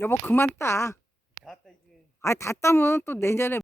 여보 그만 따. 다 따 이제. 아 다 따면 또 내년에